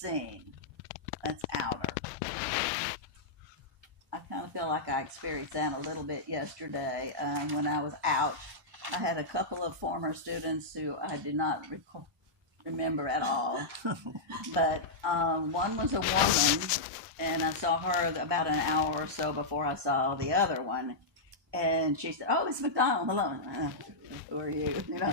seen. That's outer. I kind of feel like I experienced that a little bit yesterday when I was out. I had a couple of former students who I did not remember at all, but one was a woman, and I saw her about an hour or so before I saw the other one. And she said, "Oh, it's McDonald. Hello." Who are you? You know,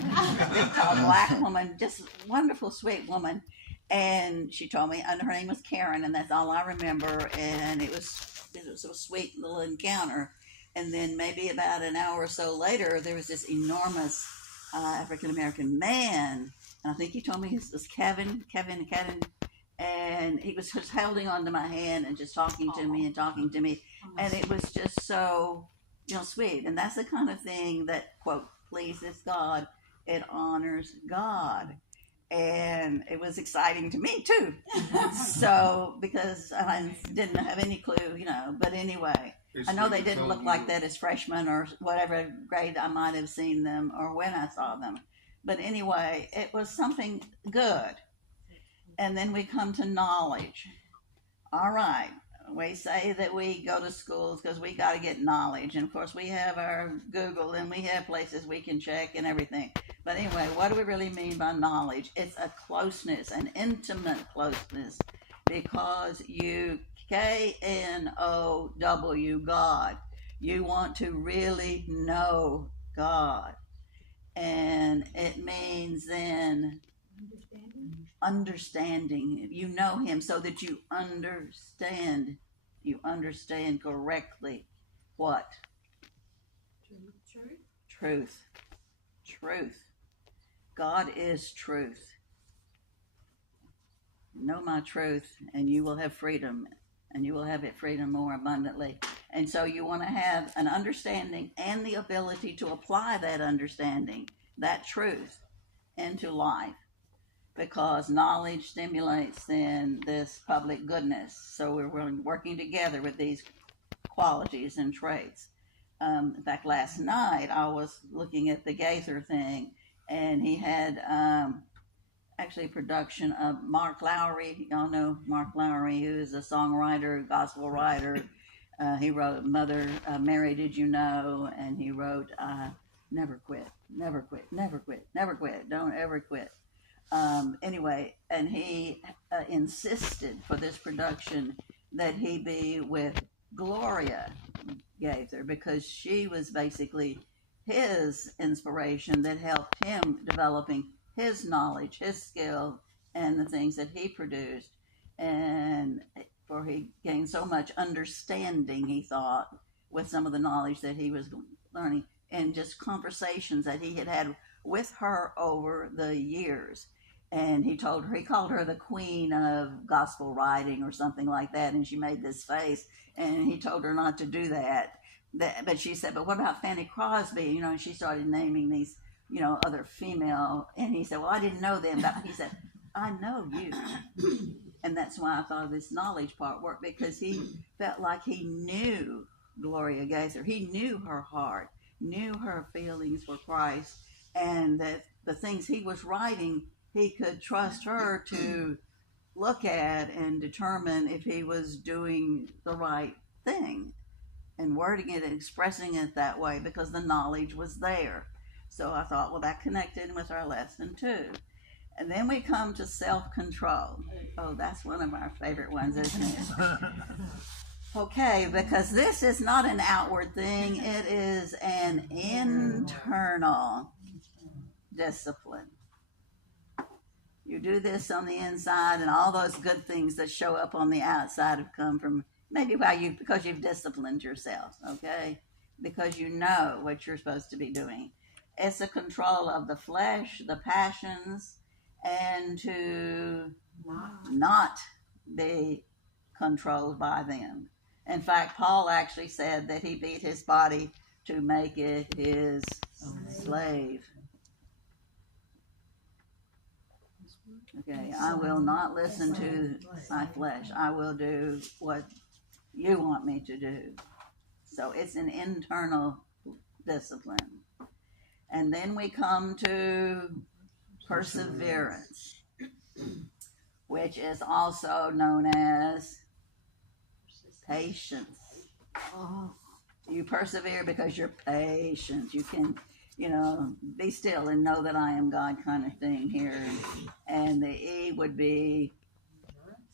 big tall black woman, just wonderful, sweet woman. And she told me, and her name was Karen, and that's all I remember. And it was a sweet little encounter. And then maybe about an hour or so later, there was this enormous African American man, and I think he told me his was Kevin, and he was just holding onto my hand and just talking to me, and it was just so, sweet. And that's the kind of thing that, quote, pleases God. It honors God. And it was exciting to me too. So, because I didn't have any clue, but anyway, I know they didn't look like that as freshmen or whatever grade I might have seen them or when I saw them. But anyway, it was something good. And then we come to knowledge. All right. We say that we go to schools because we got to get knowledge. And of course, we have our Google and we have places we can check and everything. But anyway, what do we really mean by knowledge? It's a closeness, an intimate closeness, because you, K-N-O-W, God. You want to really know God. And it means then understanding. You know him so that you understand. You understand correctly what? Truth. Truth. God is truth. Know my truth, and you will have freedom, and you will have it freedom more abundantly. And so you want to have an understanding and the ability to apply that understanding, that truth, into life, because knowledge stimulates then this public goodness. So we're working together with these qualities and traits. In fact, last night I was looking at the Gaither thing, and he had actually a production of Mark Lowry. Y'all know Mark Lowry, who is a songwriter, gospel writer. He wrote Mother Mary, Did You Know? And he wrote Never Quit, Never Quit, Never Quit, Never Quit, Don't Ever Quit. Anyway, and he insisted for this production that he be with Gloria Gaither, because she was basically his inspiration that helped him developing his knowledge, his skill, and the things that he produced. And for he gained so much understanding, he thought, with some of the knowledge that he was learning and just conversations that he had with her over the years. And he called her the queen of gospel writing or something like that. And she made this face, and he told her not to do that. But she said, but what about Fanny Crosby? And she started naming these, other female. And he said, well, I didn't know them. But he said, I know you. And that's why I thought of this knowledge part work, because he felt like he knew Gloria Gaither. He knew her heart, knew her feelings for Christ, and that the things he was writing, he could trust her to look at and determine if he was doing the right thing and wording it and expressing it that way, because the knowledge was there. So I thought, well, that connected with our lesson too. And then we come to self-control. Oh, that's one of our favorite ones, isn't it? Okay, because this is not an outward thing. It is an internal discipline. You do this on the inside, and all those good things that show up on the outside have come from maybe because you've disciplined yourself, okay? Because you know what you're supposed to be doing. It's a control of the flesh, the passions, and to not be controlled by them. In fact, Paul actually said that he beat his body to make it his slave. Okay, I will not listen to my flesh. I will do what you want me to do. So it's an internal discipline. And then we come to perseverance. which is also known as patience. Oh. You persevere because you're patient. You can, be still and know that I am God kind of thing here. And the E would be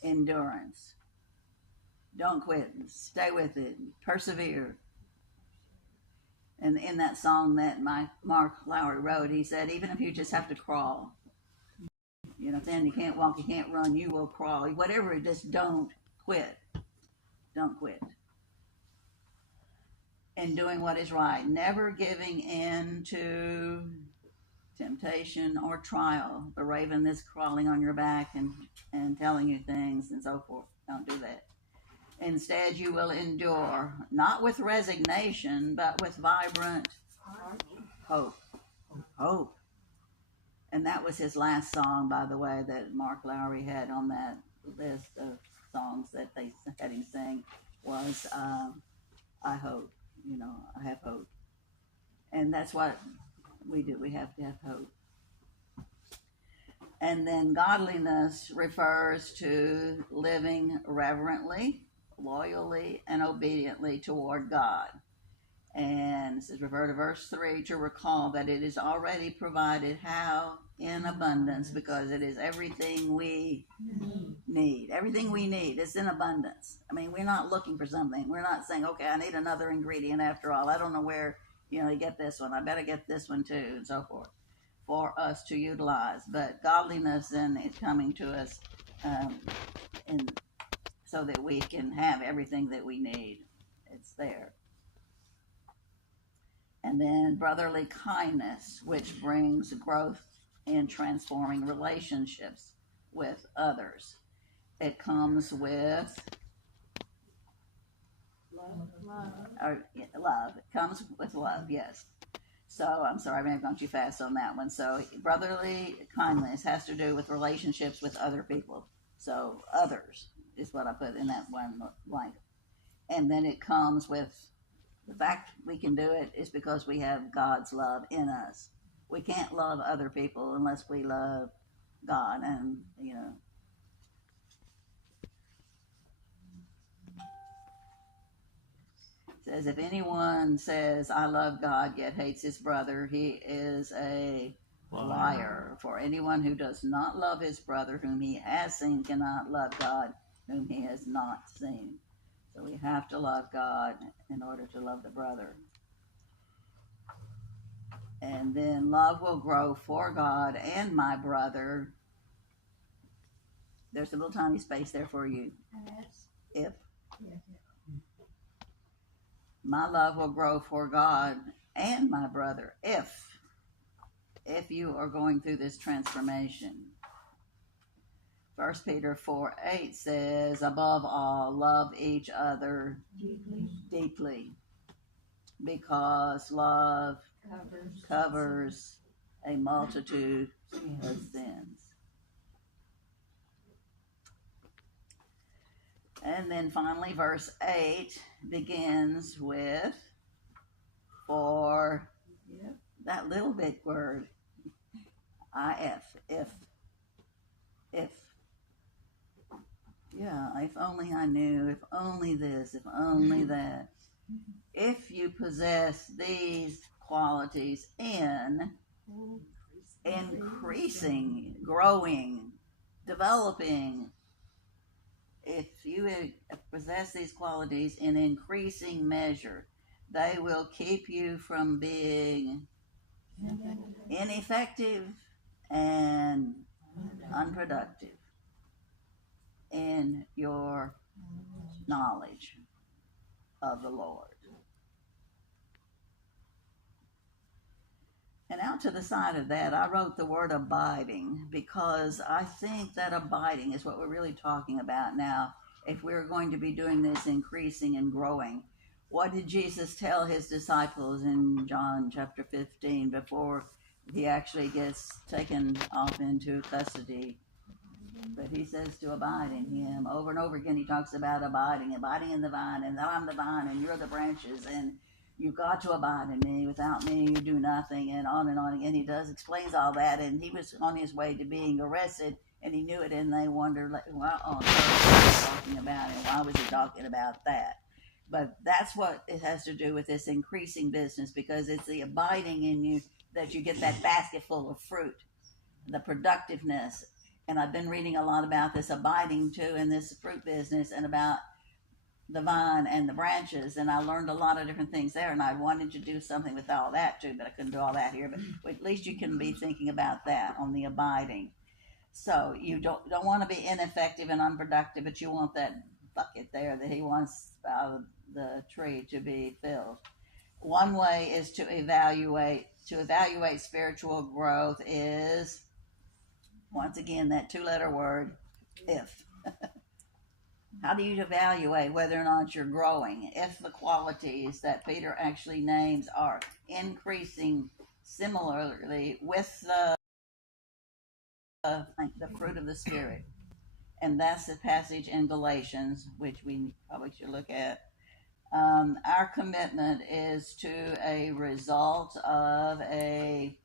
endurance. Don't quit. Stay with it. Persevere. And in that song that Mark Lowry wrote, he said, even if you just have to crawl, then you can't walk, you can't run, you will crawl. Whatever, just don't quit. Don't quit. And doing what is right. Never giving in to temptation or trial. The raven that's crawling on your back and telling you things and so forth. Don't do that. Instead, you will endure, not with resignation, but with vibrant hope. Hope. And that was his last song, by the way, that Mark Lowry had on that list of songs that they had him sing was I hope, I have hope. And that's what we do. We have to have hope. And then godliness refers to living reverently, loyally, and obediently toward God. And this is refer to verse 3 to recall that it is already provided how? In abundance, because it is everything we need. Everything we need is in abundance. I mean, we're not looking for something. We're not saying, okay, I need another ingredient after all. I don't know where, you get this one. I better get this one too, and so forth, for us to utilize. But godliness then is coming to us and so that we can have everything that we need. It's there. And then brotherly kindness, which brings growth in transforming relationships with others. It comes with love. It comes with love, yes. So, I'm sorry, I may have gone too fast on that one. So, brotherly kindness has to do with relationships with other people. So, others is what I put in that one blank. And then it comes with the fact we can do it is because we have God's love in us. We can't love other people unless we love God. And, it says, if anyone says, I love God, yet hates his brother, he is a liar. For anyone who does not love his brother whom he has seen cannot love God whom he has not seen. So we have to love God in order to love the brother. And then love will grow for God and my brother. There's a little tiny space there for you. If. My love will grow for God and my brother if you are going through this transformation. 1 Peter 4:8 says, above all, love each other deeply because love covers a multitude of sins. And then finally, verse 8 begins with, for that little big word, if. Yeah, if only I knew, if only this, if only that. If you possess these qualities in increasing, growing, developing, if you possess these qualities in increasing measure, they will keep you from being ineffective and unproductive in your knowledge of the Lord. And out to the side of that, I wrote the word abiding because I think that abiding is what we're really talking about now. If we're going to be doing this increasing and growing, what did Jesus tell his disciples in John chapter 15 before he actually gets taken off into custody? But he says to abide in him. Over and over again, he talks about abiding in the vine, and I'm the vine, and you're the branches, and you've got to abide in me. Without me, you do nothing, and on again. He explains all that, and he was on his way to being arrested and he knew it, and they wondered, like, what on earth was he talking about, and why was he talking about that? But that's what it has to do with this increasing business, because it's the abiding in you that you get that basket full of fruit, the productiveness. And I've been reading a lot about this abiding too in this fruit business, and about the vine and the branches, and I learned a lot of different things there, and I wanted to do something with all that too, but I couldn't do all that here. But at least you can be thinking about that on the abiding. So you don't want to be ineffective and unproductive, but you want that bucket there that he wants out of the tree to be filled. One way is to evaluate spiritual growth is, once again, that two-letter word, if. How do you evaluate whether or not you're growing? If the qualities that Peter actually names are increasing similarly with the fruit of the Spirit. And that's the passage in Galatians, which we probably should look at. Our commitment is to a result of a,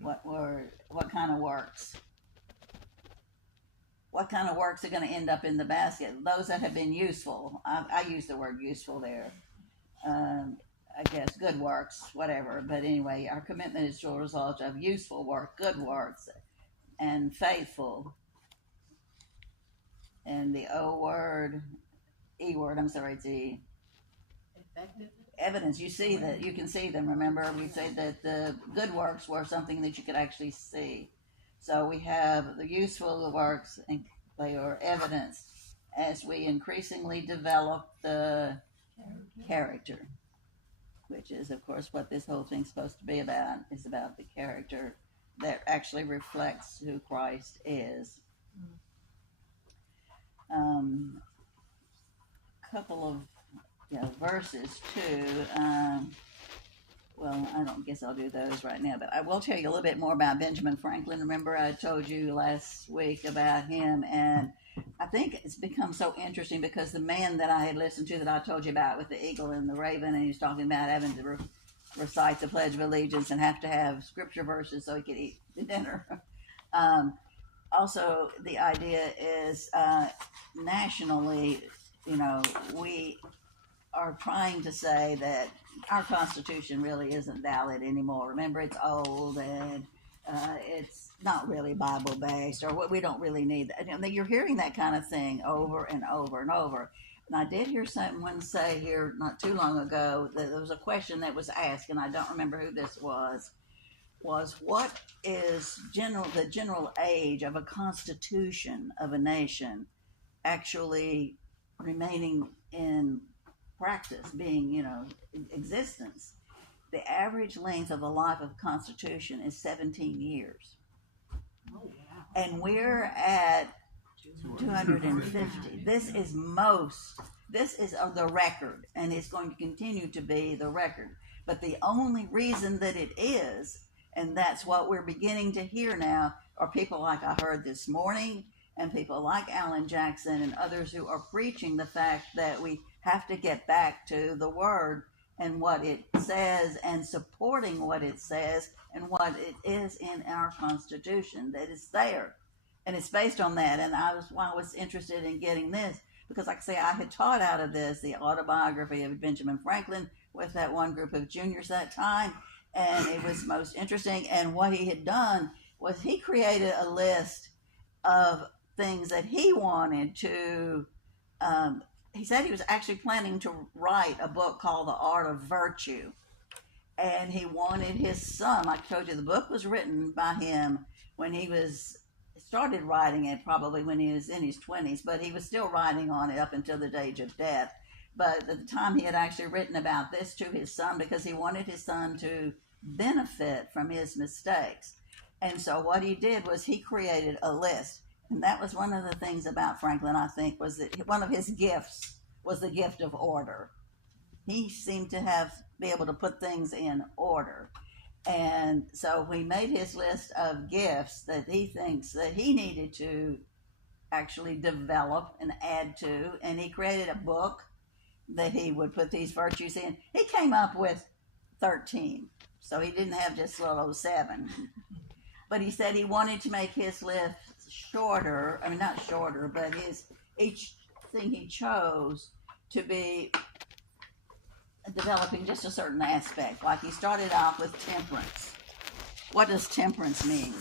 what kind of works? What kind of works are going to end up in the basket? Those that have been useful. I use the word useful there. I guess good works, whatever. But anyway, our commitment is to a result of useful work, good works, and faithful. And the E word, I'm sorry, it's E. Effective. Evidence. You see that, you can see them. Remember, we said that the good works were something that you could actually see. So we have the useful works, and they are evidence as we increasingly develop the character, which is, of course, what this whole thing's supposed to be about. Is about the character that actually reflects who Christ is. Couple of verses too. Well, I don't guess I'll do those right now, but I will tell you a little bit more about Benjamin Franklin. Remember, I told you last week about him, and I think it's become so interesting because the man that I had listened to, that I told you about with the eagle and the raven, and he's talking about having to recite the Pledge of Allegiance and have to have scripture verses so he could eat the dinner. Also, the idea is nationally, we are trying to say that our Constitution really isn't valid anymore. Remember, it's old, and it's not really Bible-based, or what we don't really need. You're hearing that kind of thing over and over and over. And I did hear someone say here not too long ago that there was a question that was asked, and I don't remember who this was what is the general age of a constitution of a nation actually remaining in practice, being, in existence. The average length of the life of a constitution is 17 years. Oh, wow. And we're at 250. This is the record, and it's going to continue to be the record. But the only reason that it is, and that's what we're beginning to hear now, are people like I heard this morning, and people like Alan Jackson and others who are preaching the fact that we have to get back to the Word and what it says, and supporting what it says and what it is in our Constitution, that is there. And it's based on that. And I was interested in getting this because, like I say, I had taught out of this the autobiography of Benjamin Franklin with that one group of juniors that time. And it was most interesting. And what he had done was he created a list of things that he wanted to, he said he was actually planning to write a book called The Art of Virtue. And he wanted his son, like I told you, the book was written by him when he started writing it probably when he was in his 20s, but he was still writing on it up until the age of death. But at the time he had actually written about this to his son because he wanted his son to benefit from his mistakes. And so what he did was he created a list. And that was one of the things about Franklin, I think, was that one of his gifts was the gift of order. He seemed to be able to put things in order. And so we made his list of gifts that he thinks that he needed to actually develop and add to. And he created a book that he would put these virtues in. He came up with 13. So he didn't have just little 7. But he said he wanted to make his list shorter. I mean, not shorter, but each thing he chose to be developing just a certain aspect. Like he started off with temperance. What does temperance mean?